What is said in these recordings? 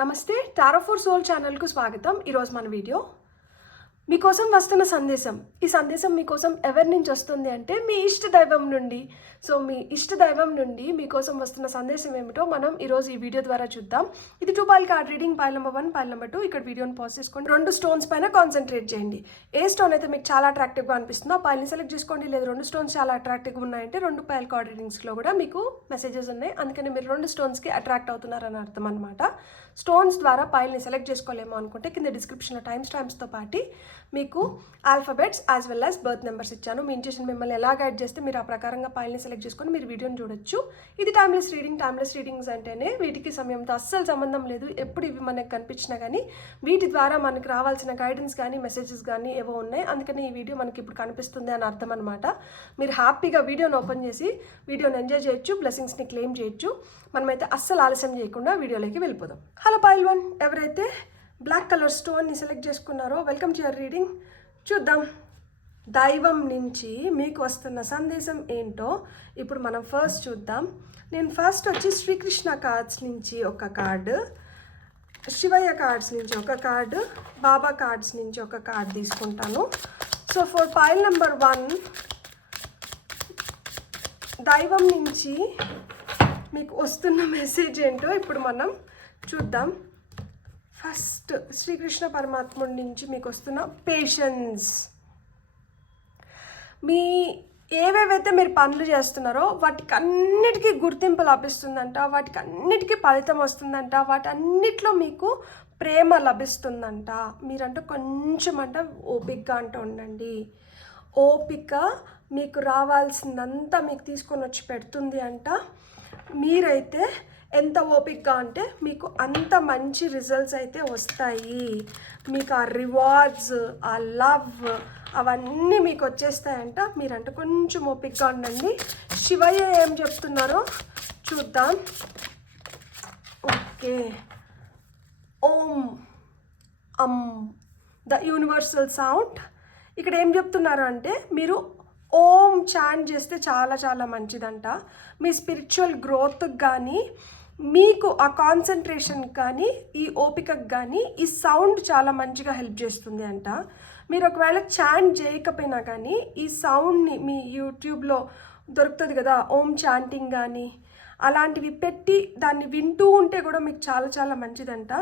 నమస్తే, tarot for soul ఛానల్కు స్వాగతం. ఈరోజు మన వీడియో మీకోసం వస్తున్న సందేశం. ఈ సందేశం మీకోసం ఎవరి నుంచి వస్తుంది అంటే మీ ఇష్ట దైవం నుండి. సో మీ ఇష్ట దైవం నుండి మీకోసం వస్తున్న సందేశం ఏమిటో మనం ఈరోజు ఈ వీడియో ద్వారా చూద్దాం. ఇది 2 foil card reading, foil number 1, foil number 2. ఇక్కడ వీడియోని పాజ్ చేసుకోండి. 2 స్టోన్స్ పైన కాన్సన్ట్రేట్ చేయండి. ఏ స్టోన్ అయితే మీకు చాలా అట్రాక్టివ్గా అనిపిస్తుందో ఆ పాయిల్ని సెలెక్ట్ చేసుకోండి. లేదా 2 స్టోన్స్ చాలా అట్రాక్టివ్గా ఉన్నాయంటే 2 పాయిల్ కార్డ్ రీడింగ్స్లో కూడా మీకు మెసేజెస్ ఉన్నాయి. అందుకని మీరు 2 స్టోన్స్కి అట్రాక్ట్ అవుతున్నారని అర్థం అనమాట. స్టోన్స్ ద్వారా పాయిల్ని సెలెక్ట్ చేసుకోలేమో అనుకుంటే కింద డిస్క్రిప్షన్లో టైమ్స్తో పాటు మీకు alphabets as well as berth numbers ఇచ్చాను. మీ ఇంట్యూషన్ మిమ్మల్ని ఎలా గైడ్ చేస్తే మీరు ఆ ప్రకారంగా పాయిల్ని సెలెక్ట్ చేసుకొని మీరు వీడియోని చూడొచ్చు. ఇది టైమ్లెస్ రీడింగ్స్ అంటేనే వీటికి సమయంతో అస్సలు సంబంధం లేదు. ఎప్పుడు ఇవి మనకు కనిపించినా కానీ వీటి ద్వారా మనకు రావాల్సిన గైడెన్స్ కానీ మెసేజెస్ కానీ ఏవో ఉన్నాయి. అందుకని ఈ వీడియో మనకి ఇప్పుడు కనిపిస్తుంది అని అర్థం అనమాట. మీరు హ్యాపీగా వీడియోని ఓపెన్ చేసి వీడియోని ఎంజాయ్ చేయొచ్చు, బ్లెస్సింగ్స్ని క్లెయిమ్ చేయొచ్చు. మనమైతే అస్సలు ఆలస్యం చేయకుండా వీడియోలోకి వెళ్ళిపోదాం. హలో పాయిల్ 1, ఎవరైతే బ్లాక్ కలర్ స్టోన్ని సెలెక్ట్ చేసుకున్నారో వెల్కమ్ టు యువర్ రీడింగ్. చూద్దాం దైవం నుంచి మీకు వస్తున్న సందేశం ఏంటో ఇప్పుడు మనం ఫస్ట్ చూద్దాం. నేను ఫస్ట్ వచ్చి శ్రీకృష్ణ కార్డ్స్ నుంచి ఒక కార్డు, శివయ్య కార్డ్స్ నుంచి ఒక కార్డు, బాబా కార్డ్స్ నుంచి ఒక కార్డు తీసుకుంటాను. సో ఫర్ పాయిల్ నెంబర్ 1 దైవం నుంచి మీకు వస్తున్న మెసేజ్ ఏంటో ఇప్పుడు మనం చూద్దాం. ఫస్ట్ శ్రీకృష్ణ పరమాత్ముడి నుంచి మీకు వస్తున్న పేషెన్స్. మీ ఏవేవైతే మీరు పనులు చేస్తున్నారో వాటికి అన్నిటికీ గుర్తింపు లభిస్తుందంట, వాటికి అన్నిటికీ ఫలితం వస్తుందంట, వాటన్నిటిలో మీకు ప్రేమ లభిస్తుందంట. మీరంటే కొంచెం ఓపికగా ఉండండి. ఓపిక మీకు రావాల్సిందంతా మీకు తీసుకొని వచ్చి పెడుతుంది అంట. మీరైతే ఎంత ఓపికగా అంటే మీకు అంత మంచి రిజల్ట్స్ అయితే వస్తాయి. మీకు ఆ రివార్డ్స్, ఆ లవ్ అవన్నీ మీకు వచ్చేస్తాయంట. మీరంటే కొంచెం ఓపికగా ఉండండి. శివయ్య ఏం చెప్తున్నారో చూద్దాం. Okay, Om the universal sound. ఇక్కడ ఏం చెప్తున్నారు అంటే మీరు ఓం చాంట్ చేస్తే చాలా చాలా మంచిదంట. మీ స్పిరిచువల్ గ్రోత్కి కానీ మీకు ఆ కాన్సన్ట్రేషన్కి కానీ ఈ ఓపికకి కానీ ఈ సౌండ్ చాలా మంచిగా హెల్ప్ చేస్తుంది అంట. మీరు ఒకవేళ చాంట్ చేయకపోయినా కానీ ఈ సౌండ్ని మీ యూట్యూబ్లో దొరుకుతుంది కదా, ఓం చాంటింగ్ కానీ అలాంటివి పెట్టి దాన్ని వింటూ ఉంటే కూడా మీకు చాలా చాలా మంచిదంట.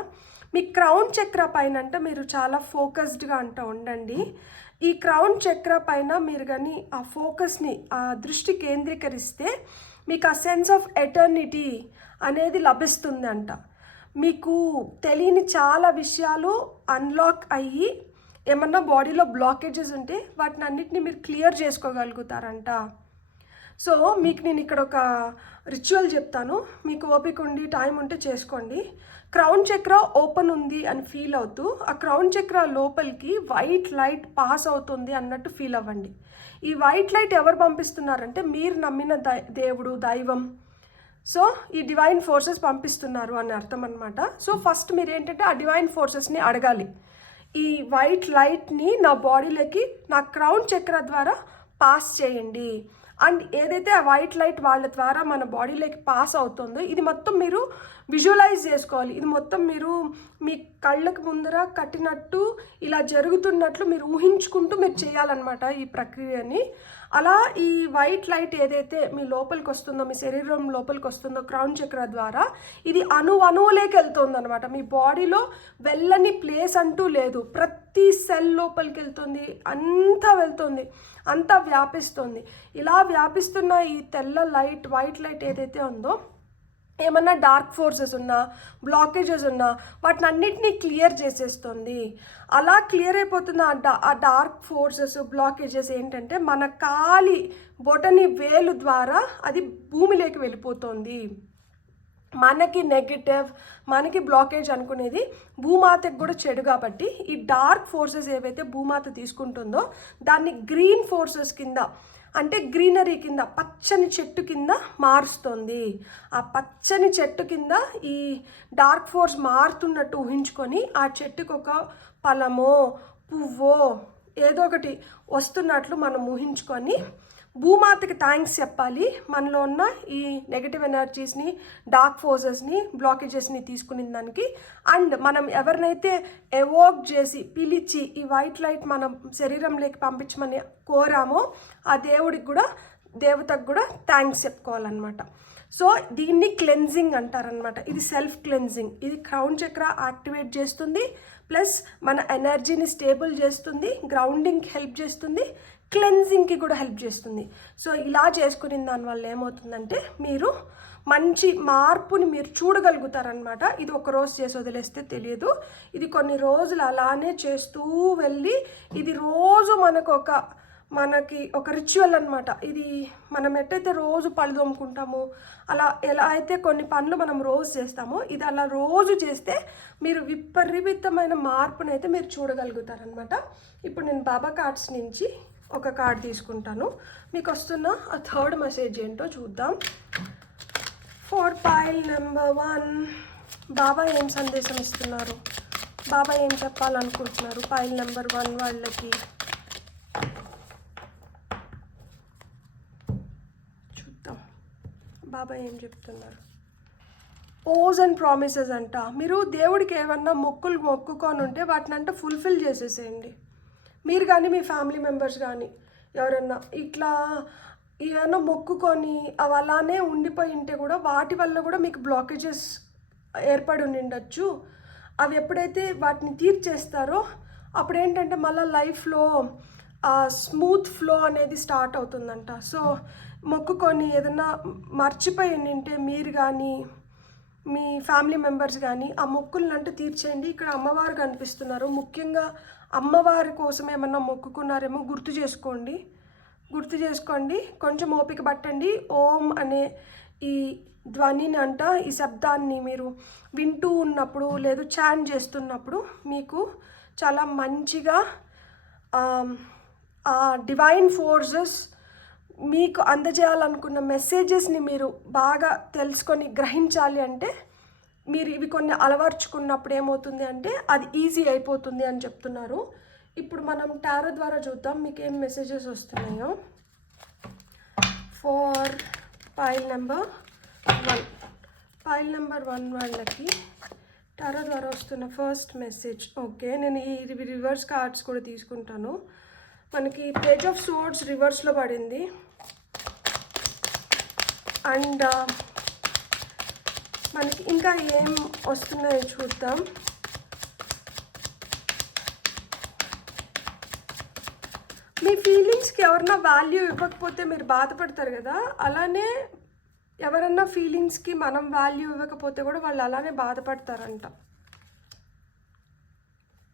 మీ క్రౌన్ చక్ర పైన మీరు చాలా ఫోకస్డ్గా ఉండండి. ఈ క్రౌన్ చక్ర పైన మీరు కానీ ఆ ఫోకస్ని, ఆ దృష్టి కేంద్రీకరిస్తే మీకు ఆ సెన్స్ ఆఫ్ ఎటర్నిటీ అనేది లభిస్తుందంట. మీకు తెలియని చాలా విషయాలు అన్లాక్ అయ్యి ఏమన్నా బాడీలో బ్లాకేజెస్ ఉంటే వాటిని అన్నిటిని మీరు క్లియర్ చేసుకోగలుగుతారంట. సో మీకు నేను ఇక్కడ ఒక రిచువల్ చెప్తాను, మీకు ఓపిక ఉండి టైం ఉంటే చేసుకోండి. క్రౌన్ చక్ర ఓపెన్ ఉంది అని ఫీల్ అవుతూ ఆ క్రౌన్ చక్ర లోపలికి వైట్ లైట్ పాస్ అవుతుంది అన్నట్టు ఫీల్ అవ్వండి. ఈ వైట్ లైట్ ఎవరు పంపిస్తున్నారంటే మీరు నమ్మిన దేవుడు, దైవం. సో ఈ డివైన్ ఫోర్సెస్ పంపిస్తున్నారు అని అర్థం అనమాట. సో ఫస్ట్ మీరు ఏంటంటే ఆ డివైన్ ఫోర్సెస్ని అడగాలి, ఈ వైట్ లైట్ని నా బాడీలోకి నా క్రౌన్ చక్ర ద్వారా పాస్ చేయండి. అండ్ ఏదైతే ఆ వైట్ లైట్ వాళ్ళ ద్వారా మన బాడీలోకి పాస్ అవుతుందో ఇది మొత్తం మీరు విజువలైజ్ చేసుకోవాలి. ఇది మొత్తం మీరు మీ కళ్ళకు ముందర కట్టినట్టు ఇలా జరుగుతున్నట్లు మీరు ఊహించుకుంటూ మీరు చేయాలన్నమాట ఈ ప్రక్రియని. అలా ఈ వైట్ లైట్ ఏదైతే మీ లోపలికి వస్తుందో, మీ శరీరం లోపలికి వస్తుందో క్రౌన్ చక్ర ద్వారా ఇది అణువులోకి వెళ్తుంది అనమాట. మీ బాడీలో వెళ్ళని ప్లేస్ అంటూ లేదు. ప్రతి సెల్ లోపలికి వెళ్తుంది, అంతా వెళ్తుంది, అంతా వ్యాపిస్తుంది. ఇలా వ్యాపిస్తున్న ఈ తెల్ల లైట్, వైట్ లైట్ ఏదైతే ఉందో ఏమన్నా డార్క్ ఫోర్సెస్ ఉన్నా, బ్లాకేజెస్ ఉన్నా వాటిని అన్నిటినీ క్లియర్ చేసేస్తుంది. అలా క్లియర్ అయిపోతున్న ఆ డార్క్ ఫోర్సెస్, బ్లాకేజెస్ ఏంటంటే మన కాలి బొటని వేలు ద్వారా అది భూమిలోకి వెళ్ళిపోతుంది. మనకి నెగటివ్, మనకి బ్లాకేజ్ అనుకునేది భూమాతకి కూడా చెడు. కాబట్టి ఈ డార్క్ ఫోర్సెస్ ఏవైతే భూమాత తీసుకుంటుందో దాన్ని గ్రీన్ ఫోర్సెస్ కింద, అంటే గ్రీనరీ కింద, పచ్చని చెట్టు కింద మారుస్తుంది. ఆ పచ్చని చెట్టు కింద ఈ డార్క్ ఫోర్స్ మారుతున్నట్టు ఊహించుకొని ఆ చెట్టుకు ఒక ఫలమో పువ్వో ఏదో ఒకటి వస్తున్నట్లు మనం ఊహించుకొని భూమాతకి థ్యాంక్స్ చెప్పాలి. మనలో ఉన్న ఈ నెగటివ్ ఎనర్జీస్ని, డార్క్ ఫోర్సెస్ని, బ్లాకేజెస్ని తీసుకునే దానికి. అండ్ మనం ఎవరినైతే ఎవోక్ చేసి పిలిచి ఈ వైట్ లైట్ మనం శరీరంలోకి పంపించమని కోరామో ఆ దేవుడికి కూడా, దేవతకు కూడా థ్యాంక్స్ చెప్పుకోవాలన్నమాట. సో దీన్ని క్లెన్జింగ్ అంటారనమాట. ఇది సెల్ఫ్ క్లెన్జింగ్. ఇది క్రౌన్ చక్ర యాక్టివేట్ చేస్తుంది, ప్లస్ మన ఎనర్జీని స్టేబుల్ చేస్తుంది, గ్రౌండింగ్కి హెల్ప్ చేస్తుంది, క్లెన్జింగ్కి కూడా హెల్ప్ చేస్తుంది. సో ఇలా చేసుకునే దానివల్ల ఏమవుతుందంటే మీరు మంచి మార్పుని మీరు చూడగలుగుతారనమాట. ఇది ఒక రోజు చేసి వదిలేస్తే తెలియదు. ఇది కొన్ని రోజులు అలానే చేస్తూ వెళ్ళి ఇది రోజు మనకి ఒక రిచువల్ అనమాట. ఇది మనం ఎట్టయితే రోజు పళ్ళు తోముకుంటామో అలా ఎలా అయితే కొన్ని పనులు మనం రోజు చేస్తామో ఇది అలా రోజు చేస్తే మీరు విపరీతమైన మార్పునైతే మీరు చూడగలుగుతారనమాట. ఇప్పుడు నేను బాబా కార్డ్స్ నుంచి ఒక కార్డ్ తీసుకుంటాను. మీకు వస్తున్న ఆ థర్డ్ మెసేజ్ ఏంటో చూద్దాం. ఫర్ పైల్ నెంబర్ 1 బాబా ఏం సందేశం ఇస్తున్నారు, బాబా ఏం చెప్పాలనుకుంటున్నారు పైల్ నెంబర్ 1 వాళ్ళకి. చూద్దాం బాబా ఏం చెప్తున్నారు. ఓస్ అండ్ ప్రామిసెస్ అంట. మీరు దేవుడికి ఏమన్నా మొక్కుకొని ఉంటే వాటిని ఫుల్ఫిల్ చేసేసేయండి. మీరు కానీ మీ ఫ్యామిలీ మెంబర్స్ కానీ ఎవరన్నా ఇట్లా ఏమన్నా మొక్కుకొని అవి అలానే ఉండిపోయి ఉంటే కూడా వాటి వల్ల కూడా మీకు బ్లాకేజెస్ ఏర్పడి ఉండొచ్చు. అవి ఎప్పుడైతే వాటిని తీర్చేస్తారో అప్పుడు ఏంటంటే మళ్ళీ లైఫ్లో స్మూత్ ఫ్లో అనేది స్టార్ట్ అవుతుందంట. సో మొక్కుకొని ఏదన్నా మర్చిపోయి ఉంటే మీరు కానీ మీ ఫ్యామిలీ మెంబర్స్ కానీ ఆ మొక్కులను తీర్చేయండి. ఇక్కడ అమ్మవారు కనిపిస్తున్నారు. ముఖ్యంగా అమ్మవారి కోసం ఏమన్నా మొక్కుకున్నారేమో గుర్తు చేసుకోండి. కొంచెం ఓపిక పట్టండి. ఓం అనే ఈ ధ్వనిని ఈ శబ్దాన్ని మీరు వింటూ ఉన్నప్పుడు లేదు చాంట్ చేస్తున్నప్పుడు మీకు చాలా మంచిగా ఆ డివైన్ ఫోర్సెస్ మీకు అందజేయాలనుకున్న మెసేజెస్ని మీరు బాగా తెలుసుకొని గ్రహించాలి అంటే మీరు ఇవి కొన్ని అలవర్చుకున్నప్పుడు ఏమవుతుంది అంటే అది ఈజీ అయిపోతుంది అని చెప్తున్నారు. ఇప్పుడు మనం టారో ద్వారా చూద్దాం మీకు ఏం మెసేజెస్ వస్తున్నాయో. ఫర్ పైల్ నెంబర్ 1 వాళ్ళకి టారో ద్వారా వస్తున్న ఫస్ట్ మెసేజ్. ఓకే, నేను ఈ రివర్స్ కార్డ్స్ కూడా తీసుకుంటాను. మనకి పేజ్ ఆఫ్ సోర్డ్స్ రివర్స్లో పడింది. అండ్ మనకి ఇంకా ఏం వస్తున్నాయో చూద్దాం. మీ ఫీలింగ్స్కి ఎవరన్నా వాల్యూ ఇవ్వకపోతే మీరు బాధపడతారు కదా, అలానే ఎవరన్నా ఫీలింగ్స్కి మనం వాల్యూ ఇవ్వకపోతే కూడా వాళ్ళు అలానే బాధపడతారంట.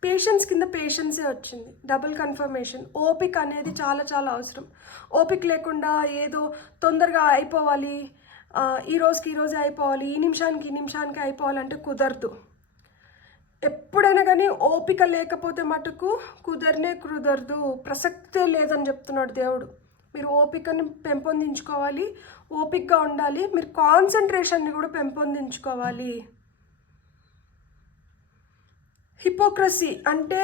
పేషెన్స్ కింద పేషెన్సే వచ్చింది. Double confirmation. ఓపిక అనేది చాలా చాలా అవసరం. ఓపిక లేకుండా ఏదో తొందరగా అయిపోవాలి, ఈ రోజే అయిపోవాలి, ఈ నిమిషానికి అయిపోవాలంటే కుదరదు. ఎప్పుడైనా కానీ ఓపిక లేకపోతే మటుకు కుదరదు, ప్రసక్తే లేదని చెప్తున్నాడు దేవుడు. మీరు ఓపికని పెంపొందించుకోవాలి, ఓపికగా ఉండాలి, మీరు కాన్సన్ట్రేషన్ని కూడా పెంపొందించుకోవాలి. హిపోక్రసీ అంటే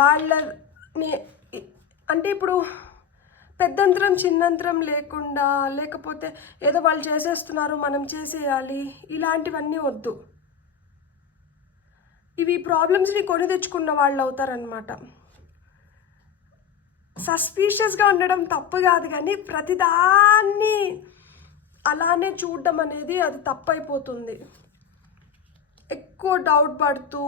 వాళ్ళని ఇప్పుడు పెద్దంతరం చిన్నంతరం లేకుండా, లేకపోతే ఏదో వాళ్ళు చేసేస్తున్నారు మనం చేసేయాలి, ఇలాంటివన్నీ వద్దు. ఇవి ప్రాబ్లమ్స్ని కొని తెచ్చుకున్న వాళ్ళు అవుతారనమాట. సస్పీషియస్గా ఉండడం తప్పు కాదు, కానీ ప్రతిదాన్ని అలానే చూడడం అనేది అది తప్పు అయిపోతుంది. ఎక్కువ డౌట్ పడుతూ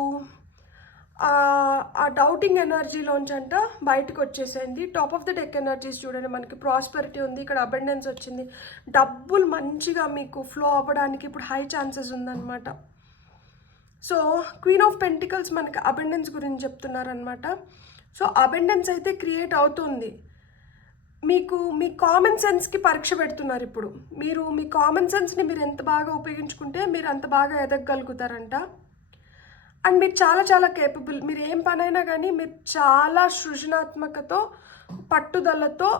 ఆ డౌటింగ్ ఎనర్జీలోంచంట బయటకు వచ్చేసేయండి. Top of the deck energies చూడండి, మనకి ప్రాస్పెరిటీ ఉంది, ఇక్కడ అబండెన్స్ వచ్చింది, డబ్బులు మంచిగా మీకు ఫ్లో అవ్వడానికి ఇప్పుడు హై ఛాన్సెస్ ఉందన్నమాట. సో క్వీన్ ఆఫ్ పెంటికల్స్ మనకి అబండెన్స్ గురించి చెప్తున్నారనమాట. సో అబండెన్స్ అయితే క్రియేట్ అవుతుంది. మీకు మీ కామన్ సెన్స్కి పరీక్ష పెడుతున్నారు ఇప్పుడు. మీరు మీ కామన్ సెన్స్ని మీరు ఎంత బాగా ఉపయోగించుకుంటే మీరు అంత బాగా ఎదగగలుగుతారంట. అండ్ మీరు చాలా చాలా కేపబుల్. మీరు ఏం పనైనా కానీ మీరు చాలా సృజనాత్మకతో, పట్టుదలతో,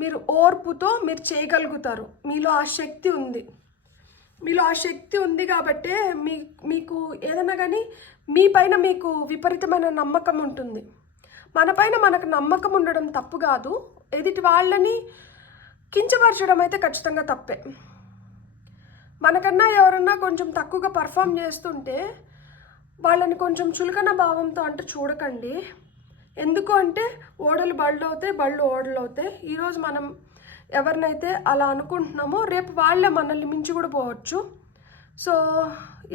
మీరు ఓర్పుతో మీరు చేయగలుగుతారు. మీలో ఆ శక్తి ఉంది కాబట్టే మీకు ఏదైనా కానీ మీ పైన మీకు విపరీతమైన నమ్మకం ఉంటుంది. మన పైన మనకు నమ్మకం ఉండడం తప్పు కాదు. ఎదుటి వాళ్ళని కించపరచడం అయితే ఖచ్చితంగా తప్పే. మనకన్నా ఎవరన్నా కొంచెం తక్కువగా పర్ఫామ్ చేస్తుంటే వాళ్ళని కొంచెం చులకన భావంతో అంటే చూడకండి. ఎందుకు అంటే ఓడలు బళ్ళు అవుతాయి, బళ్ళు ఓడలు అవుతాయి. ఈరోజు మనం ఎవరినైతే అలా అనుకుంటున్నామో రేపు వాళ్ళే మనల్ని మించి కూడా పోవచ్చు. సో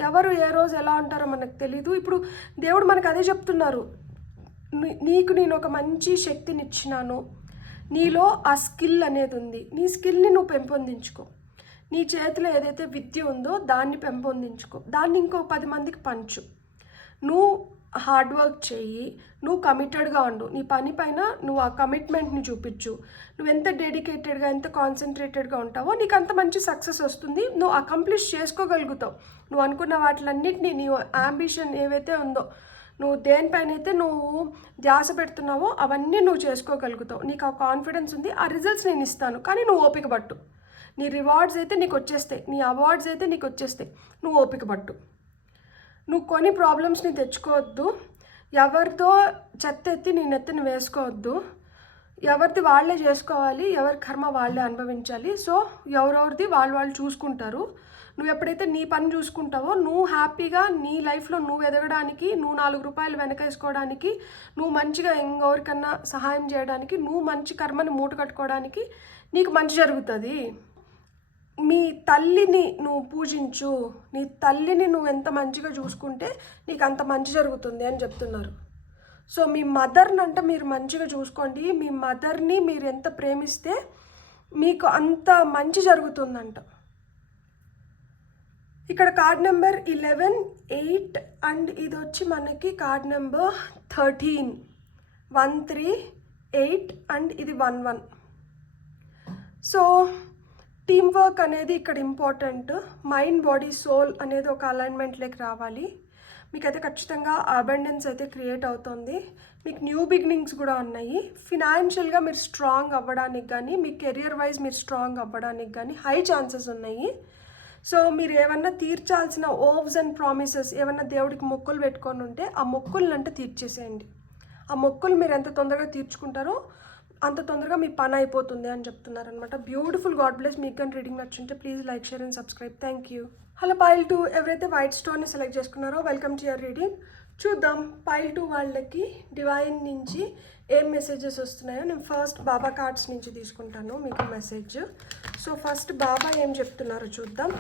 ఎవరు ఏ రోజు ఎలా ఉంటారో మనకు తెలీదు. ఇప్పుడు దేవుడు మనకు అదే చెప్తున్నారు, నీకు నేను ఒక మంచి శక్తిని ఇచ్చినాను, నీలో ఆ స్కిల్ అనేది ఉంది, నీ స్కిల్ని నువ్వు పెంపొందించుకో, నీ చేతిలో ఏదైతే విద్య ఉందో దాన్ని పెంపొందించుకో, దాన్ని ఇంకో 10 మందికి పంచు, నువ్వు హార్డ్ వర్క్ చేయి, నువ్వు కమిటెడ్గా ఉండు, నీ పని పైన నువ్వు ఆ కమిట్మెంట్ని చూపించు, నువ్వు ఎంత డెడికేటెడ్గా ఎంత కాన్సన్ట్రేటెడ్గా ఉంటావో నీకు అంత మంచి సక్సెస్ వస్తుంది, నువ్వు అకంప్లిష్ చేసుకోగలుగుతావు. నువ్వు అనుకున్న వాటిలన్నిటినీ నీ అంబిషన్ ఏవైతే ఉందో, నువ్వు దేనిపైన అయితే నువ్వు ధ్యాస పెడుతున్నావో అవన్నీ నువ్వు చేసుకోగలుగుతావు. నీకు ఆ కాన్ఫిడెన్స్ ఉంది, ఆ రిజల్ట్స్ నేను ఇస్తాను, కానీ నువ్వు ఓపిక పట్టు. నీ రివార్డ్స్ అయితే నీకు వచ్చేస్తాయి, నీ అవార్డ్స్ అయితే నీకు వచ్చేస్తాయి, నువ్వు ఓపిక పట్టు. నువ్వు కొన్ని ప్రాబ్లమ్స్ని తెచ్చుకోవద్దు, ఎవరితో చెత్త ఎత్తి నీ నెత్తిని వేసుకోవద్దు, ఎవరిది వాళ్ళే చేసుకోవాలి, ఎవరి కర్మ వాళ్ళే అనుభవించాలి. సో ఎవరెవరిది వాళ్ళు చూసుకుంటారు. నువ్వు ఎప్పుడైతే నీ పని చూసుకుంటావో నువ్వు హ్యాపీగా నీ లైఫ్లో నువ్వు ఎదగడానికి, నువ్వు 4 రూపాయలు వెనకేసుకోవడానికి, నువ్వు మంచిగా ఇంకెవరికన్నా సహాయం చేయడానికి, నువ్వు మంచి కర్మని మూట కట్టుకోవడానికి నీకు మంచి జరుగుతుంది. మీ తల్లిని నువ్వు పూజించు, నీ తల్లిని నువ్వు ఎంత మంచిగా చూసుకుంటే నీకు అంత మంచి జరుగుతుంది అని చెప్తున్నారు. సో మీ మదర్ని అంటే మీరు మంచిగా చూసుకోండి, మీ మదర్ని మీరు ఎంత ప్రేమిస్తే మీకు అంత మంచి జరుగుతుందంట. ఇక్కడ కార్డ్ నెంబర్ 11, 8 అండ్ ఇది వచ్చి మనకి కార్డ్ నెంబర్ 13, 1, 3, 8 అండ్ ఇది 1, 1. సో టీమ్ వర్క్ అనేది ఇక్కడ ఇంపార్టెంట్. మైండ్, బాడీ, సోల్ అనేది ఒక అలైన్మెంట్లోకి రావాలి. మీకైతే ఖచ్చితంగా అబండెన్స్ అయితే క్రియేట్ అవుతుంది. మీకు న్యూ బిగినింగ్స్ కూడా ఉన్నాయి. ఫినాన్షియల్గా మీరు స్ట్రాంగ్ అవ్వడానికి కానీ, మీ కెరియర్ వైజ్ మీరు స్ట్రాంగ్ అవ్వడానికి కానీ హై ఛాన్సెస్ ఉన్నాయి. సో మీరు ఏమన్నా తీర్చాల్సిన ఓవ్స్ అండ్ ప్రామిసెస్ ఏమన్నా దేవుడికి మొక్కులు పెట్టుకొని ఉంటే ఆ మొక్కులను అంటే తీర్చేసేయండి. ఆ మొక్కులు మీరు ఎంత తొందరగా తీర్చుకుంటారో అంత తొందరగా మీ పని అయిపోతుంది అని చెప్తున్నారనమాట. బ్యూటిఫుల్. God bless. మీకు కానీ రీడింగ్ నచ్చుంటే please like, share and subscribe. Thank you. Hello pile 2 ఎవరైతే వైట్ స్టోన్ని సెలెక్ట్ చేసుకున్నారో వెల్కమ్ టు యువర్ రీడింగ్. చూద్దాం పైల్ 2 వాళ్ళకి డివైన్ నుంచి ఏం మెసేజెస్ వస్తున్నాయో. నేను ఫస్ట్ బాబా కార్డ్స్ నుంచి తీసుకుంటాను మీకు మెసేజ్. సో ఫస్ట్ బాబా ఏం చెప్తున్నారో చూద్దాం,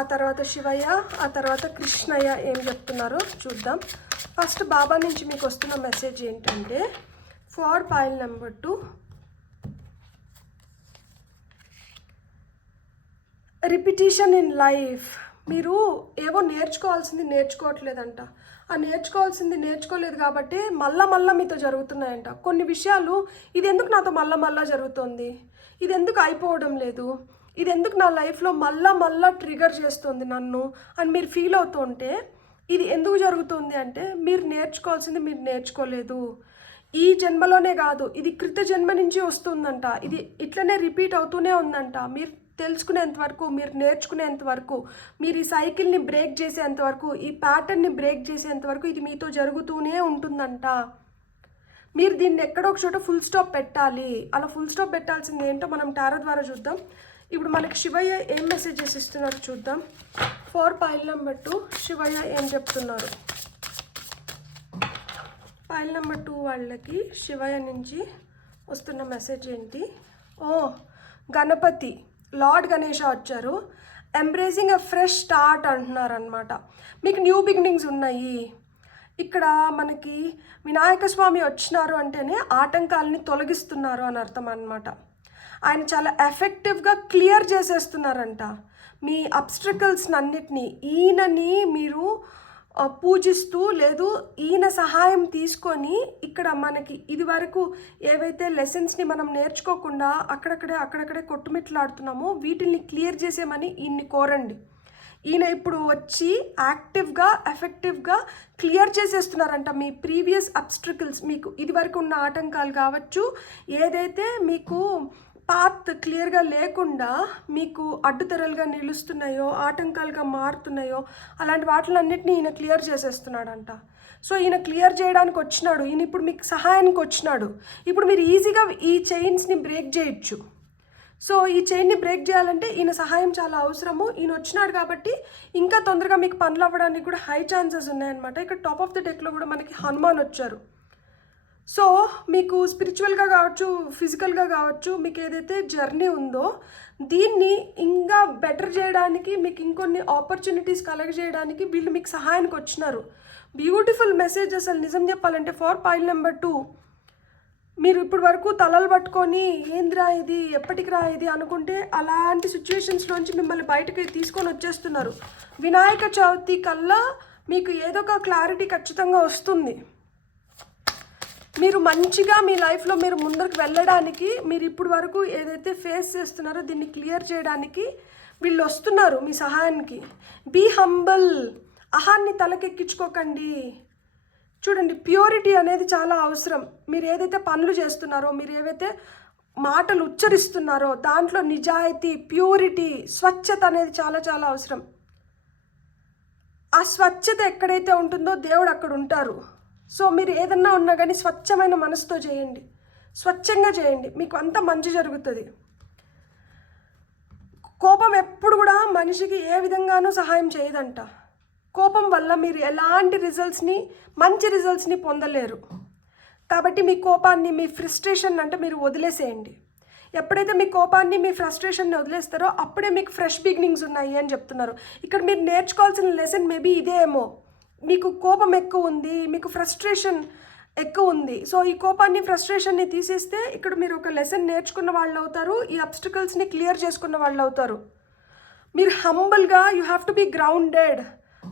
ఆ తర్వాత శివయ్య, ఆ తర్వాత కృష్ణయ్య ఏం చెప్తున్నారో చూద్దాం. ఫస్ట్ బాబా నుంచి మీకు వస్తున్న మెసేజ్ ఏంటంటే, for pile number 2, repetition in life. మీరు ఏవో నేర్చుకోవాల్సింది నేర్చుకోవట్లేదంట. ఆ నేర్చుకోవాల్సింది నేర్చుకోలేదు కాబట్టి మళ్ళా మీతో జరుగుతున్నాయంట కొన్ని విషయాలు. ఇది ఎందుకు నాతో మళ్ళా జరుగుతుంది, ఇది ఎందుకు అయిపోవడం లేదు, ఇది ఎందుకు నా లైఫ్లో మళ్ళా ట్రిగర్ చేస్తుంది నన్ను అని మీరు ఫీల్ అవుతుంటే, ఇది ఎందుకు జరుగుతుంది అంటే మీరు నేర్చుకోవాల్సింది మీరు నేర్చుకోలేదు. ఈ జన్మలోనే కాదు, ఇది కృత జన్మ నుంచి వస్తుందంట. ఇది ఇట్లనే రిపీట్ అవుతూనే ఉందంట. మీరు తెలుసుకునేంత వరకు, మీరు నేర్చుకునేంత వరకు, మీరు ఈ సైకిల్ని బ్రేక్ చేసేంత వరకు, ఈ ప్యాటర్న్ని బ్రేక్ చేసేంత వరకు ఇది మీతో జరుగుతూనే ఉంటుందంట. మీరు దీన్ని ఎక్కడో ఒక చోట ఫుల్ స్టాప్ పెట్టాలి. అలా ఫుల్ స్టాప్ పెట్టాల్సింది ఏంటో మనం టారో ద్వారా చూద్దాం. ఇప్పుడు మనకి శివయ్య ఏం మెసేజెస్ ఇస్తున్నారు చూద్దాం. ఫర్ పైల్ నెంబర్ 2 శివయ్య ఏం చెప్తున్నారు. పైల్ నెంబర్ 2 వాళ్ళకి శివయ్య నుంచి వస్తున్న మెసేజ్ ఏంటి? గణపతి, లార్డ్ గణేష వచ్చారు. ఎంబ్రేసింగ్ ఎ ఫ్రెష్ స్టార్ట్ అంటున్నారనమాట. మీకు న్యూ బిగినింగ్స్ ఉన్నాయి. ఇక్కడ మనకి వినాయక స్వామి వచ్చినారు అంటేనే ఆటంకాలని తొలగిస్తున్నారు అని అర్థం అనమాట. ఆయన చాలా ఎఫెక్టివ్గా క్లియర్ చేసేస్తున్నారంట మీ అబ్స్ట్రకల్స్ని అన్నిటినీ. ఈయనని మీరు పూజిస్తూ లేదు, ఈయన సహాయం తీసుకొని ఇక్కడ మనకి ఇది వరకు ఏవైతే లెసన్స్ని మనం నేర్చుకోకుండా అక్కడక్కడే కొట్టుమిట్లాడుతున్నామో వీటిని క్లియర్ చేసేమని ఈయన్ని కోరండి. ఈయన ఇప్పుడు వచ్చి యాక్టివ్గా ఎఫెక్టివ్గా క్లియర్ చేసేస్తున్నారంట మీ ప్రీవియస్ అబ్స్ట్రకల్స్. మీకు ఇది వరకు ఉన్న ఆటంకాలు కావచ్చు, ఏదైతే మీకు పాత్ క్లియర్గా లేకుండా మీకు అడ్డుతెరలుగా నిలుస్తున్నాయో, ఆటంకాలుగా మారుతున్నాయో, అలాంటి వాటిలన్నిటిని ఈయన క్లియర్ చేసేస్తున్నాడంట. సో ఈయన క్లియర్ చేయడానికి వచ్చినాడు, ఈయన ఇప్పుడు మీకు సహాయానికి వచ్చినాడు. ఇప్పుడు మీరు ఈజీగా ఈ చైన్స్ని బ్రేక్ చేయొచ్చు. సో ఈ చైన్ని బ్రేక్ చేయాలంటే ఈయన సహాయం చాలా అవసరము. ఈయన వచ్చినాడు కాబట్టి ఇంకా తొందరగా మీకు పనులు అవ్వడానికి కూడా హై ఛాన్సెస్ ఉన్నాయన్నమాట. ఇక్కడ టాప్ ఆఫ్ ద డెక్లో కూడా మనకి హనుమాన్ వచ్చారు. సో మీకు స్పిరిచువల్గా కావచ్చు, ఫిజికల్గా కావచ్చు, మీకు ఏదైతే జర్నీ ఉందో దీన్ని ఇంకా బెటర్ చేయడానికి, మీకు ఇంకొన్ని ఆపర్చునిటీస్ కలగజేయడానికి వీళ్ళు మీకు సహాయానికి వచ్చినారు. Beautiful message. అసలు నిజం చెప్పాలంటే ఫర్ పైల్ నెంబర్ 2 మీరు ఇప్పటి వరకు తలలు పట్టుకొని ఏంద్రా ఇది, ఎప్పటికి రా ఇది అనుకుంటే అలాంటి సిచ్యువేషన్స్లోంచి మిమ్మల్ని బయటకి తీసుకొని వచ్చేస్తున్నారు. వినాయక చవితి కల్లా మీకు ఏదో ఒక క్లారిటీ ఖచ్చితంగా వస్తుంది. మీరు మంచిగా మీ లైఫ్లో మీరు ముందరికి వెళ్ళడానికి, మీరు ఇప్పుడు వరకు ఏదైతే ఫేస్ చేస్తున్నారో దీన్ని క్లియర్ చేయడానికి వీళ్ళు వస్తున్నారు మీ సహాయానికి. Be humble. అహాన్ని తలకెక్కించుకోకండి. చూడండి, ప్యూరిటీ అనేది చాలా అవసరం. మీరు ఏదైతే పనులు చేస్తున్నారో, మీరు ఏవైతే మాటలు ఉచ్చరిస్తున్నారో దాంట్లో నిజాయితీ, ప్యూరిటీ, స్వచ్ఛత అనేది చాలా చాలా అవసరం. ఆ స్వచ్ఛత ఎక్కడైతే ఉంటుందో దేవుడు అక్కడ ఉంటారు. సో మీరు ఏదన్నా ఉన్నా కానీ స్వచ్ఛమైన మనసుతో చేయండి, స్వచ్ఛంగా చేయండి, మీకు అంత మంచి జరుగుతుంది. కోపం ఎప్పుడు కూడా మనిషికి ఏ విధంగానూ సహాయం చేయదంట. కోపం వల్ల మీరు ఎలాంటి మంచి రిజల్ట్స్ని పొందలేరు. కాబట్టి మీ కోపాన్ని, మీ ఫ్రస్ట్రేషన్ అంటే మీరు వదిలేసేయండి. ఎప్పుడైతే మీ కోపాన్ని, మీ ఫ్రస్ట్రేషన్ని వదిలేస్తారో అప్పుడే మీకు ఫ్రెష్ బిగినింగ్స్ ఉన్నాయి అని చెప్తున్నారు. ఇక్కడ మీరు నేర్చుకోవాల్సిన లెసన్ మేబీ ఇదేమో. మీకు కోపం ఎక్కువ ఉంది, మీకు ఫ్రస్ట్రేషన్ ఎక్కువ ఉంది. సో ఈ కోపాన్ని, ఫ్రస్ట్రేషన్ని తీసేస్తే ఇక్కడ మీరు ఒక లెసన్ నేర్చుకున్న వాళ్ళు అవుతారు. ఈ అబ్స్టికల్స్ని క్లియర్ చేసుకున్న వాళ్ళు అవుతారు. మీరు హంబుల్గా, you have to be grounded.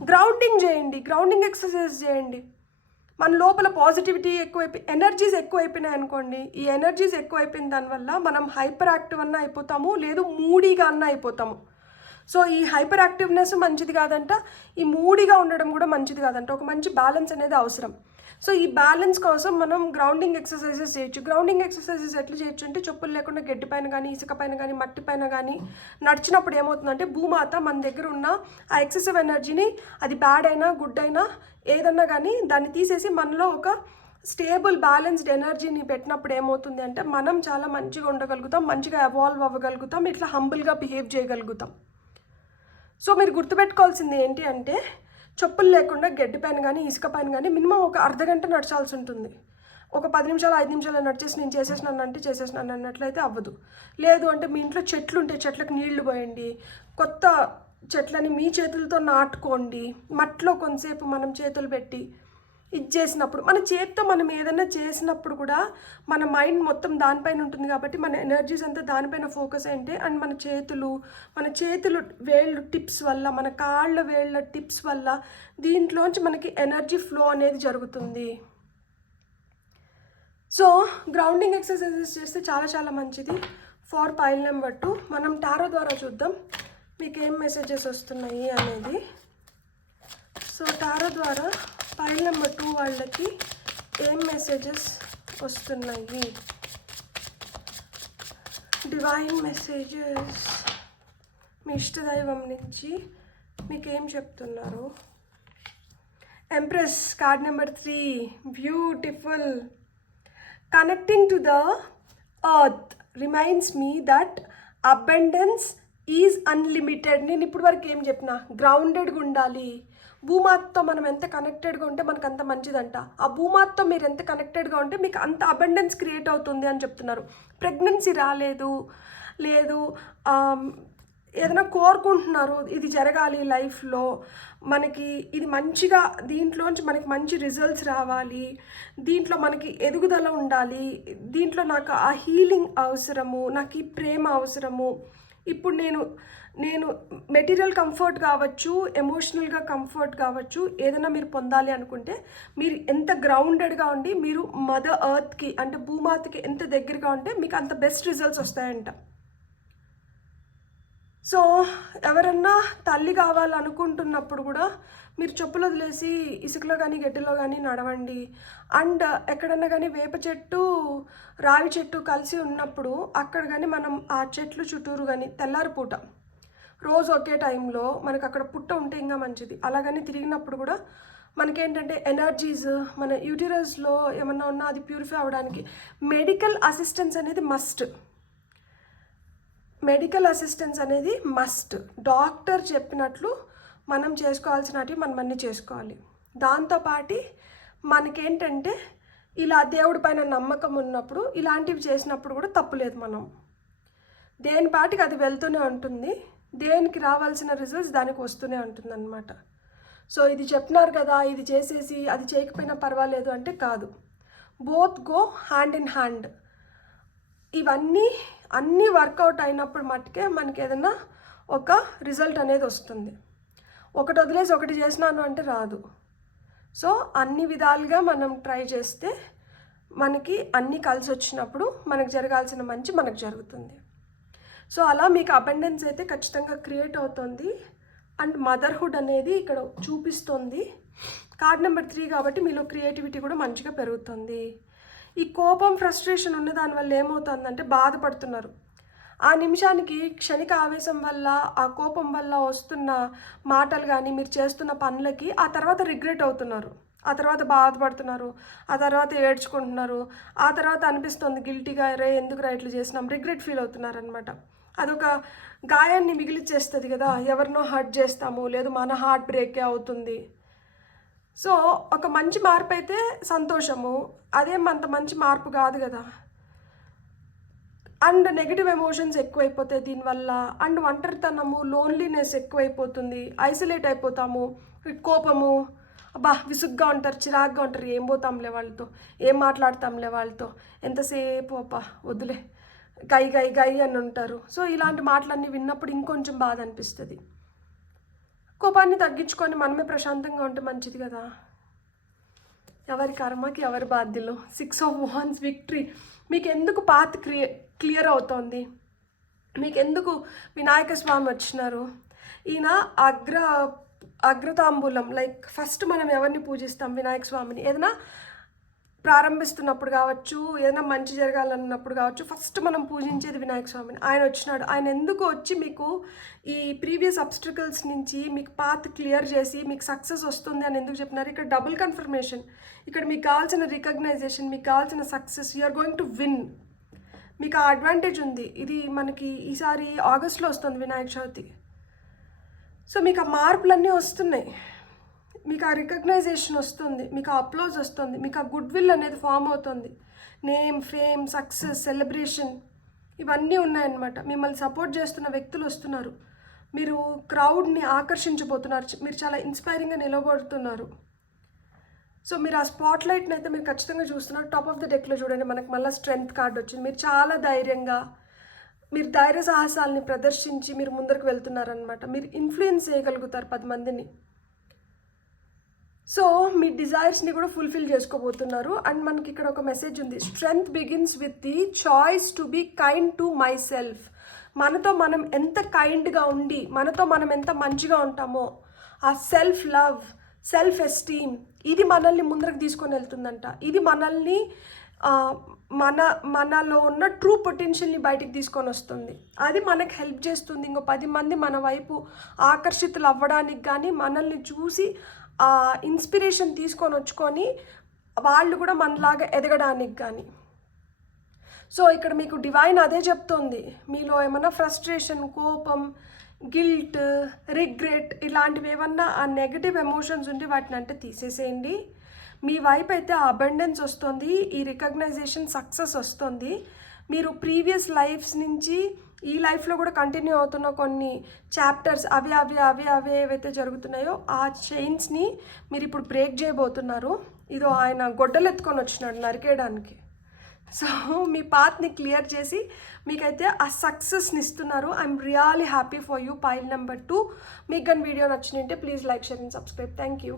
Grounding చేయండి, గ్రౌండింగ్ ఎక్సర్సైజ్ చేయండి. మన లోపల పాజిటివిటీ ఎనర్జీస్ ఎక్కువైపోయినాయి అనుకోండి. ఈ ఎనర్జీస్ ఎక్కువైపోయిన దానివల్ల మనం హైపర్ యాక్టివ్ అన్న అయిపోతాము, లేదు మూడీగా అన్న అయిపోతాము. సో ఈ హైపర్ యాక్టివ్నెస్ మంచిది కాదంట, ఈ మూడీగా ఉండడం కూడా మంచిది కాదంట. ఒక మంచి బ్యాలెన్స్ అనేది అవసరం. సో ఈ బ్యాలెన్స్ కోసం మనం గ్రౌండింగ్ ఎక్సర్సైజెస్ చేయొచ్చు. గ్రౌండింగ్ ఎక్సర్సైజెస్ ఎట్లా చేయొచ్చు అంటే చెప్పులు లేకుండా గడ్డి పైన కానీ, ఇసుక పైన కానీ, మట్టి పైన కానీ నడిచినప్పుడు ఏమవుతుందంటే భూమాత మన దగ్గర ఉన్న ఆ ఎక్సెసివ్ ఎనర్జీని, అది బ్యాడ్ అయినా గుడ్ అయినా ఏదన్నా కానీ దాన్ని తీసేసి మనలో ఒక స్టేబుల్ బ్యాలెన్స్డ్ ఎనర్జీని పెట్టినప్పుడు ఏమవుతుంది అంటే మనం చాలా మంచిగా ఉండగలుగుతాం, మంచిగా ఎవాల్వ్ అవ్వగలుగుతాం, ఇట్లా హంబుల్గా బిహేవ్ చేయగలుగుతాం. సో మీరు గుర్తుపెట్టుకోవాల్సింది ఏంటి అంటే చెప్పులు లేకుండా గడ్డి పైన కానీ, ఇసుక పైన కానీ మినిమం ఒక అర్ధగంట నడచాల్సి ఉంటుంది. ఒక 10 నిమిషాలు, 5 నిమిషాలు నడిచేసి నేను చేసేసినాను అన్నట్లయితే అవ్వదు. లేదు అంటే మీ ఇంట్లో చెట్లు ఉంటే చెట్లకు నీళ్లు పోయండి, కొత్త చెట్లని మీ చేతులతో నాటుకోండి. మట్టిలో కొంతసేపు మనం చేతులు పెట్టి ఇది చేసినప్పుడు, మన చేతితో మనం ఏదైనా చేసినప్పుడు కూడా మన మైండ్ మొత్తం దానిపైన ఉంటుంది. కాబట్టి మన ఎనర్జీస్ అంతా దానిపైన ఫోకస్ అయింటే, అండ్ మన చేతులు వేళ్ళు టిప్స్ వల్ల, మన కాళ్ళ వేళ్ళ టిప్స్ వల్ల దీంట్లోంచి మనకి ఎనర్జీ ఫ్లో అనేది జరుగుతుంది. సో గ్రౌండింగ్ ఎక్సర్సైజెస్ చేస్తే చాలా చాలా మంచిది. ఫర్ పైల్ నెంబర్ 2 మనం టారో ద్వారా చూద్దాం మీకు ఏం మెసేజెస్ వస్తున్నాయి అనేది. సో టారో ద్వారా పైల్ నెంబర్ 2 వాళ్ళకి ఏం మెసేజెస్ వస్తున్నాయి, డివైన్ మెసేజెస్ మీ ఇష్టదైవం నుంచి మీకు ఏం చెప్తున్నారు. Empress card number 3, beautiful. Connecting to the earth reminds me that abundance is unlimited. నేను ఇప్పుడు వరకు ఏం చెప్పినా, గ్రౌండెడ్గా ఉండాలి. భూమాతతో మనం ఎంత కనెక్టెడ్గా ఉంటే మనకు అంత మంచిదంట. ఆ భూమాతతో మీరు ఎంత కనెక్టెడ్గా ఉంటే మీకు అంత అబండెన్స్ క్రియేట్ అవుతుంది అని చెప్తున్నారు. ప్రెగ్నెన్సీ రాలేదు, ఏదైనా కోరుకుంటున్నారు ఇది జరగాలి లైఫ్లో, మనకి ఇది మంచిగా, దీంట్లోంచి మనకి మంచి రిజల్ట్స్ రావాలి, దీంట్లో మనకి ఎదుగుదల ఉండాలి, దీంట్లో నాకు ఆ హీలింగ్ అవసరము, నాకు ఈ ప్రేమ అవసరము. ఇప్పుడు నేను మెటీరియల్ కంఫర్ట్ కావచ్చు, ఎమోషనల్గా కంఫర్ట్ కావచ్చు, ఏదైనా మీరు పొందాలి అనుకుంటే మీరు ఎంత గ్రౌండెడ్గా ఉండి మీరు మదర్ ఎర్త్కి అంటే భూమాతకి ఎంత దగ్గరగా ఉంటే మీకు అంత బెస్ట్ రిజల్ట్స్ వస్తాయంట. సో ఎవరన్నా తల్లి కావాలనుకుంటున్నప్పుడు కూడా మీరు చెప్పులు వదిలేసి ఇసుకలో కానీ గడ్డిలో కానీ నడవండి. అండ్ ఎక్కడన్నా కానీ వేప చెట్టు రావి చెట్టు కలిసి ఉన్నప్పుడు అక్కడ కానీ మనం ఆ చెట్లు చుట్టూరు కానీ తెల్లారిపూట రోజు ఒకే టైంలో మనకు అక్కడ పుట్ట ఉంటే ఇంకా మంచిది. అలాగని తిరిగినప్పుడు కూడా మనకేంటంటే ఎనర్జీస్, మన యూటిరస్లో ఏమన్నా ఉన్నా అది ప్యూరిఫై అవ్వడానికి మెడికల్ అసిస్టెన్స్ అనేది మస్ట్. మెడికల్ అసిస్టెన్స్ అనేది మస్ట్. డాక్టర్ చెప్పినట్లు మనం చేసుకోవాల్సినవి మనం అన్నీ చేసుకోవాలి. దాంతోపాటు మనకేంటంటే ఇలా దేవుడి పైన నమ్మకం ఉన్నప్పుడు ఇలాంటివి చేసినప్పుడు కూడా తప్పులేదు. మనం దేని పాటికి అది వెళ్తూనే ఉంటుంది, దేనికి రావాల్సిన రిజల్ట్స్ దానికి వస్తూనే ఉంటుంది అన్నమాట. సో ఇది చెప్పినారు కదా, ఇది చేసేసి అది చేయకపోయినా పర్వాలేదు అంటే కాదు. Both go hand in hand. ఇవన్నీ అన్నీ వర్కౌట్ అయినప్పుడు మట్టుకే మనకి ఏదైనా ఒక రిజల్ట్ అనేది వస్తుంది. ఒకటి వదిలేసి ఒకటి చేసినాను అంటే రాదు. సో అన్ని విధాలుగా మనం ట్రై చేస్తే మనకి అన్నీ కలిసి వచ్చినప్పుడు మనకు జరగాల్సిన మంచి మనకు జరుగుతుంది. సో అలా మీకు అబండెన్స్ అయితే ఖచ్చితంగా క్రియేట్ అవుతుంది. అండ్ మదర్హుడ్ అనేది ఇక్కడ చూపిస్తుంది. కార్డ్ నెంబర్ 3 కాబట్టి మీలో క్రియేటివిటీ కూడా మంచిగా పెరుగుతుంది. ఈ కోపం ఫ్రస్ట్రేషన్ ఉన్న దానివల్ల ఏమవుతుందంటే బాధపడుతున్నారు. ఆ నిమిషానికి క్షణిక ఆవేశం వల్ల, ఆ కోపం వల్ల వస్తున్న మాటలు కానీ మీరు చేస్తున్న పనులకి ఆ తర్వాత రిగ్రెట్ అవుతున్నారు, ఆ తర్వాత బాధపడుతున్నారు, ఆ తర్వాత ఏడ్చుకుంటున్నారు, ఆ తర్వాత అనిపిస్తుంది గిల్టీగా, రే ఎందుకు ఇట్లా చేసినాం, రిగ్రెట్ ఫీల్ అవుతున్నారు అనమాట. అదొక గాయాన్ని మిగిలిచ్చేస్తుంది కదా, ఎవరినో హర్ట్ చేస్తాము, లేదు మన హార్ట్ బ్రేకే అవుతుంది. సో ఒక మంచి మార్పు అయితే సంతోషము, అదేమంత మంచి మార్పు కాదు కదా. అండ్ నెగిటివ్ ఎమోషన్స్ ఎక్కువైపోతాయి దీనివల్ల. అండ్ ఒంటరితనము, లోన్లీనెస్ ఎక్కువైపోతుంది, ఐసోలేట్ అయిపోతాము. కోపము, అబ్బా విసుగ్గా ఉంటారు, చిరాగ్గా ఉంటారు, ఏం పోతాంలే వాళ్ళతో, ఏం మాట్లాడతాంలే వాళ్ళతో, ఎంతసేపు అబ్బా వద్దులే, గై గై గై అని ఉంటారు. సో ఇలాంటి మాటలన్నీ విన్నప్పుడు ఇంకొంచెం బాధ అనిపిస్తుంది. కోపాన్ని తగ్గించుకొని మనమే ప్రశాంతంగా ఉంటే మంచిది కదా. ఎవరి కర్మకి ఎవరి బాధ్యులు. 6 of Wands విక్టరీ. మీకు ఎందుకు పాత్ క్లియర్ అవుతోంది, మీకు ఎందుకు వినాయక స్వామి వచ్చినారు. ఈయన అగ్రతాంబూలం, లైక్ ఫస్ట్ మనం ఎవరిని పూజిస్తాం, వినాయక స్వామిని. ఏదైనా ప్రారంభిస్తున్నప్పుడు కావచ్చు, ఏదైనా మంచి జరగాలన్నప్పుడు కావచ్చు, ఫస్ట్ మనం పూజించేది వినాయక స్వామిని. ఆయన వచ్చినాడు. ఆయన ఎందుకు వచ్చి మీకు ఈ ప్రీవియస్ అబ్స్ట్రికల్స్ నుంచి మీకు పాత్ క్లియర్ చేసి మీకు సక్సెస్ వస్తుంది అని ఎందుకు చెప్పినారు. ఇక్కడ డబుల్ కన్ఫర్మేషన్. ఇక్కడ మీకు కావాల్సిన రికగ్నైజేషన్, మీకు కావాల్సిన success, you're going to win. మీకు ఆ అడ్వాంటేజ్ ఉంది. ఇది మనకి ఈసారి ఆగస్ట్లో వస్తుంది వినాయక చవితి. సో మీకు ఆ మార్పులన్నీ వస్తున్నాయి, మీకు ఆ రికగ్నైజేషన్ వస్తుంది, మీకు ఆ అప్లోజ్ వస్తుంది, మీకు ఆ గుడ్ విల్ అనేది ఫామ్ అవుతుంది. నేమ్, ఫేమ్, సక్సెస్, సెలబ్రేషన్ ఇవన్నీ ఉన్నాయన్నమాట. మిమ్మల్ని సపోర్ట్ చేస్తున్న వ్యక్తులు వస్తున్నారు, మీరు క్రౌడ్ని ఆకర్షించబోతున్నారు, మీరు చాలా ఇన్స్పైరింగ్గా నిలబడుతున్నారు. సో మీరు ఆ స్పాట్ లైట్ని అయితే మీరు ఖచ్చితంగా చూస్తున్నారు. టాప్ ఆఫ్ ద డెక్లో చూడండి, మనకు మళ్ళీ స్ట్రెంగ్త్ కార్డ్ వచ్చింది. మీరు చాలా ధైర్యంగా, మీరు ధైర్య సాహసాలని ప్రదర్శించి మీరు ముందరకు వెళ్తున్నారనమాట. మీరు ఇన్ఫ్లుయెన్స్ చేయగలుగుతారు 10 మందిని. సో మీ డిజైర్స్ని కూడా ఫుల్ఫిల్ చేసుకోబోతున్నారు. అండ్ మనకి ఇక్కడ ఒక మెసేజ్ ఉంది, strength begins with the choice to be kind to myself. మనతో మనం ఎంత కైండ్గా ఉండి, మనతో మనం ఎంత మంచిగా ఉంటామో, ఆ సెల్ఫ్ లవ్, సెల్ఫ్ ఎస్టీమ్, ఇది మనల్ని ముందరకు తీసుకొని వెళ్తుందంట. ఇది మనల్ని మనలో ఉన్న ట్రూ పొటెన్షియల్ని బయటికి తీసుకొని వస్తుంది. అది మనకు హెల్ప్ చేస్తుంది ఇంకో 10 మంది మన వైపు ఆకర్షితులు అవ్వడానికి కానీ, మనల్ని చూసి ఇన్స్పిరేషన్ తీసుకొని వచ్చుకొని వాళ్ళు కూడా మనలాగా ఎదగడానికి కానీ. సో ఇక్కడ మీకు డివైన్ అదే చెప్తోంది, మీలో ఏమైనా ఫ్రస్ట్రేషన్, కోపం, గిల్ట్, రిగ్రెట్ ఇలాంటివి ఏమన్నా ఆ నెగటివ్ ఎమోషన్స్ ఉంటే వాటిని అంటే తీసేసేయండి. మీ వైపు అయితే ఆ అబండెన్స్ వస్తుంది, ఈ రికగ్నైజేషన్, సక్సెస్ వస్తుంది. మీరు ప్రీవియస్ లైఫ్స్ నుంచి ఈ లైఫ్లో కూడా కంటిన్యూ అవుతున్న కొన్ని చాప్టర్స్ అవే ఏవైతే జరుగుతున్నాయో ఆ చైన్స్ని మీరు ఇప్పుడు బ్రేక్ చేయబోతున్నారు. ఇదో ఆయన గొడ్డలు ఎత్తుకొని వచ్చినాడు నరికేయడానికి. సో మీ పాత్ని క్లియర్ చేసి మీకైతే ఆ సక్సెస్ని ఇస్తున్నారు. I'm really happy for you. Pile number 2. మీకు కానీ వీడియో నచ్చినట్టే please like, share and subscribe. Thank you.